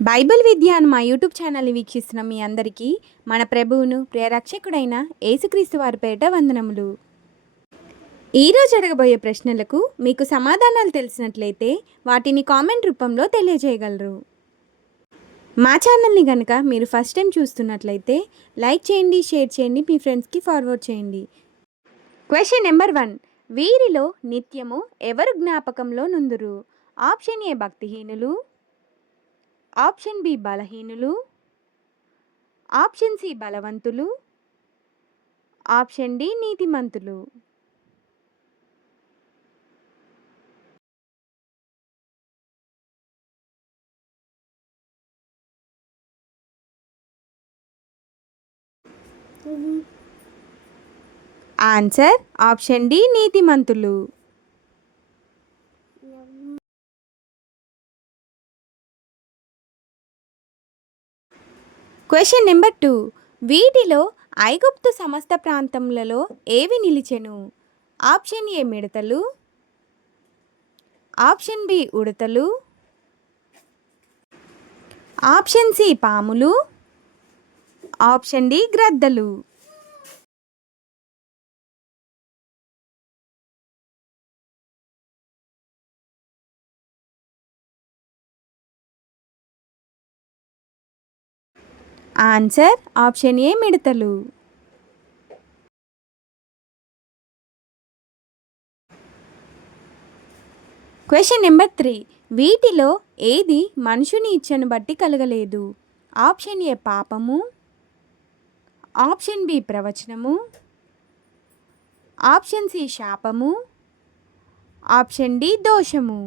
బైబిల్ విద్య అని మా యూట్యూబ్ ఛానల్ని వీక్షిస్తున్న మీ అందరికీ మన ప్రభువును ప్రియరక్షకుడైన యేసుక్రీస్తు వారి పేరిట వందనములు. ఈరోజు అడగబోయే ప్రశ్నలకు మీకు సమాధానాలు తెలిసినట్లయితే వాటిని కామెంట్ రూపంలో తెలియజేయగలరు. మా ఛానల్ని కనుక మీరు ఫస్ట్ టైం చూస్తున్నట్లయితే లైక్ చేయండి, షేర్ చేయండి, మీ ఫ్రెండ్స్కి ఫార్వర్డ్ చేయండి. Question number 1. వీరిలో నిత్యము ఎవరు జ్ఞాపకంలో నుందురు? ఆప్షన్ ఏ భక్తిహీనులు, ఆప్షన్ బి బలహీనులు, ఆప్షన్ సి బలవంతులు, ఆప్షన్ డి నీతిమంతులు. ఆన్సర్ ఆప్షన్ డి నీతిమంతులు. Question number 2. వీటిలో ఐగుప్తు సమస్త ప్రాంతములలో ఏవి నిలిచెను? ఆప్షన్ ఏ మిడతలు, ఆప్షన్ బి ఉడతలు, ఆప్షన్ సి పాములు, ఆప్షన్ డి గ్రద్దలు. ఆన్సర్ ఆప్షన్ ఏ మిడతలు. Question number 3. వీటిలో ఏది మనుషుని ఇచ్చను బట్టి కలగలేదు? ఆప్షన్ ఏ పాపము, ఆప్షన్ బి ప్రవచనము, ఆప్షన్ సి శాపము, ఆప్షన్ డి దోషము.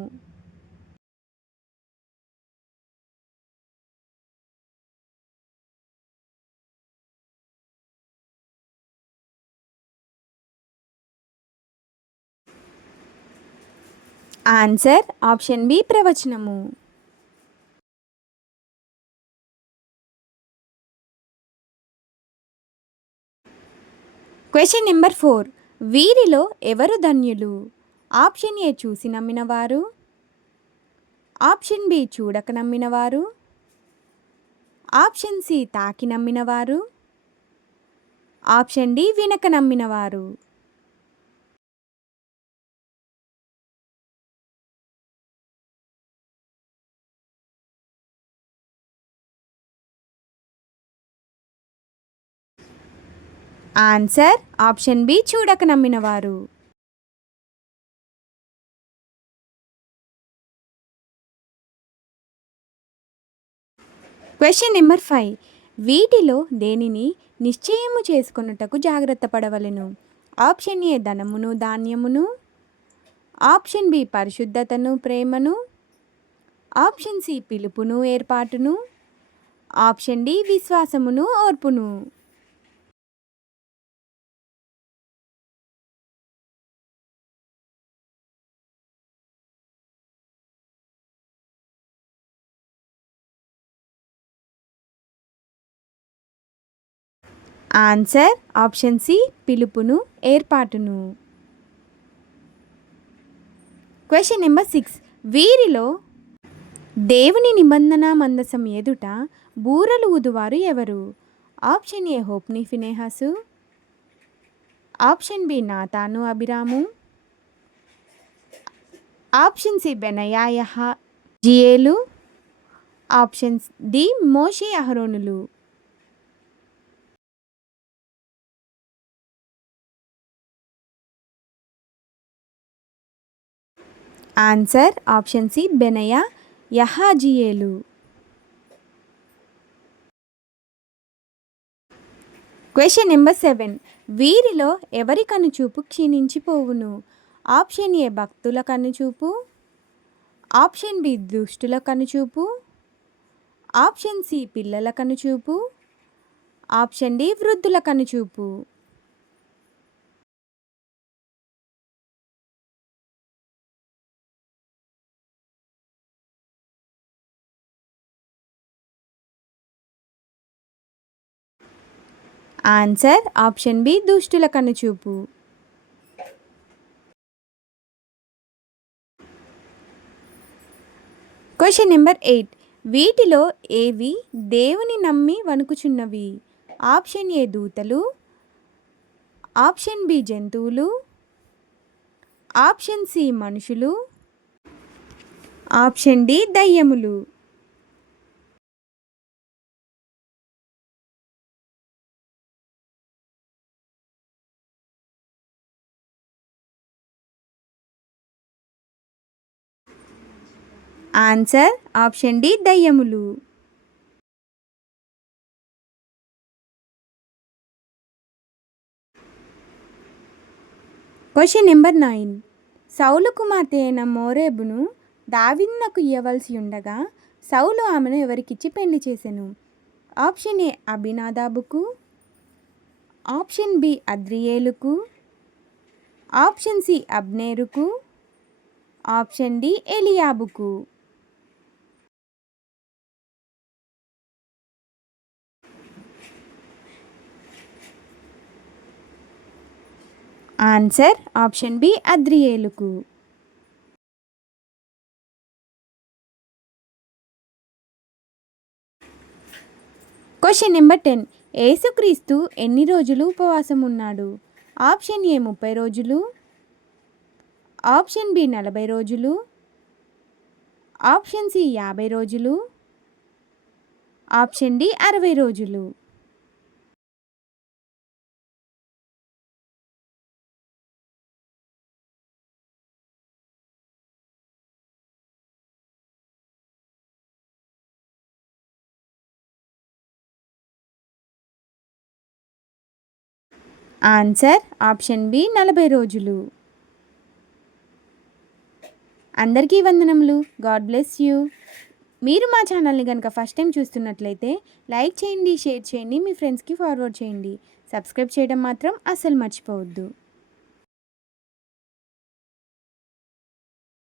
ఆన్సర్ ఆప్షన్ బి ప్రవచనము. Question number 4. వీరిలో ఎవరు ధన్యులు? ఆప్షన్ ఏ చూసి నమ్మినవారు, ఆప్షన్ బి చూడక నమ్మినవారు, ఆప్షన్ సి తాకి నమ్మినవారు, ఆప్షన్ డి వినక నమ్మినవారు. ఆన్సర్ ఆప్షన్ బి చూడక నమ్మినవారు. Question number 5. వీటిలో దేనిని నిశ్చయము చేసుకొనుటకు జాగ్రత్త పడవలెను? ఆప్షన్ ఏ ధనమును ధాన్యమును, ఆప్షన్ బి పరిశుద్ధతను ప్రేమను, ఆప్షన్ సి పిలుపును ఏర్పాటును, ఆప్షన్ డి విశ్వాసమును ఓర్పును. ఆన్సర్ ఆప్షన్ సి పిలుపును ఏర్పాటును. Question number 6. వీరిలో దేవుని నిబంధన మందసం ఎదుట బూరలు ఊదువారు ఎవరు? ఆప్షన్ ఏ హోప్ని ఫినెహాసు, ఆప్షన్ బి నాతాను అభిరాము, ఆప్షన్ సి బెనయా యహజియేలు, ఆప్షన్ డి మోషే అహరోనులు. ఆన్సర్ ఆప్షన్ సి బెనయా యహజియేలు. Question number 7. వీరిలో ఎవరి కనుచూపు క్షీణించిపోవును? ఆప్షన్ ఏ భక్తుల కనుచూపు, ఆప్షన్ బి దుష్టుల కనుచూపు, ఆప్షన్ సి పిల్లల కనుచూపు, ఆప్షన్ డి వృద్ధుల కనుచూపు. ఆన్సర్ ఆప్షన్ బి దుష్టుల కనుచూపు. Question number 8. వీటిలో ఏవి దేవుని నమ్మి వణుకుచున్నవి? ఆప్షన్ ఏ దూతలు, ఆప్షన్ బి జంతువులు, ఆప్షన్ సి మనుషులు, ఆప్షన్ డి దయ్యములు. ఆన్సర్ ఆప్షన్ డి దయ్యములు. Question number 9. సౌలు కుమార్తె అయిన మోరేబును దావీదునకు ఇయ్యవలసి ఉండగా సౌలు ఆమెను ఎవరికిచ్చి పెళ్లి చేసెను? ఆప్షన్ ఏ అబినాదాబుకు, ఆప్షన్ బి అద్రియేలుకు, ఆప్షన్ సి అబ్నేరుకు, ఆప్షన్ డి ఎలియాబుకు. ఆన్సర్ ఆప్షన్ బి అద్రియేలుకు. Question number 10. యేసుక్రీస్తు ఎన్ని రోజులు ఉపవాసం ఉన్నాడు? ఆప్షన్ ఏ 30 రోజులు, ఆప్షన్ బి 40 రోజులు, ఆప్షన్ సి 50 రోజులు, ఆప్షన్ డి 60 రోజులు. ఆన్సర్ ఆప్షన్ బి 40 రోజులు. అందరికీ వందనములు. God bless you. మీరు మా ఛానల్ని కనుక ఫస్ట్ టైం చూస్తున్నట్లయితే లైక్ చేయండి, షేర్ చేయండి, మీ ఫ్రెండ్స్కి ఫార్వర్డ్ చేయండి. సబ్స్క్రైబ్ చేయడం మాత్రం అస్సలు మర్చిపోవద్దు.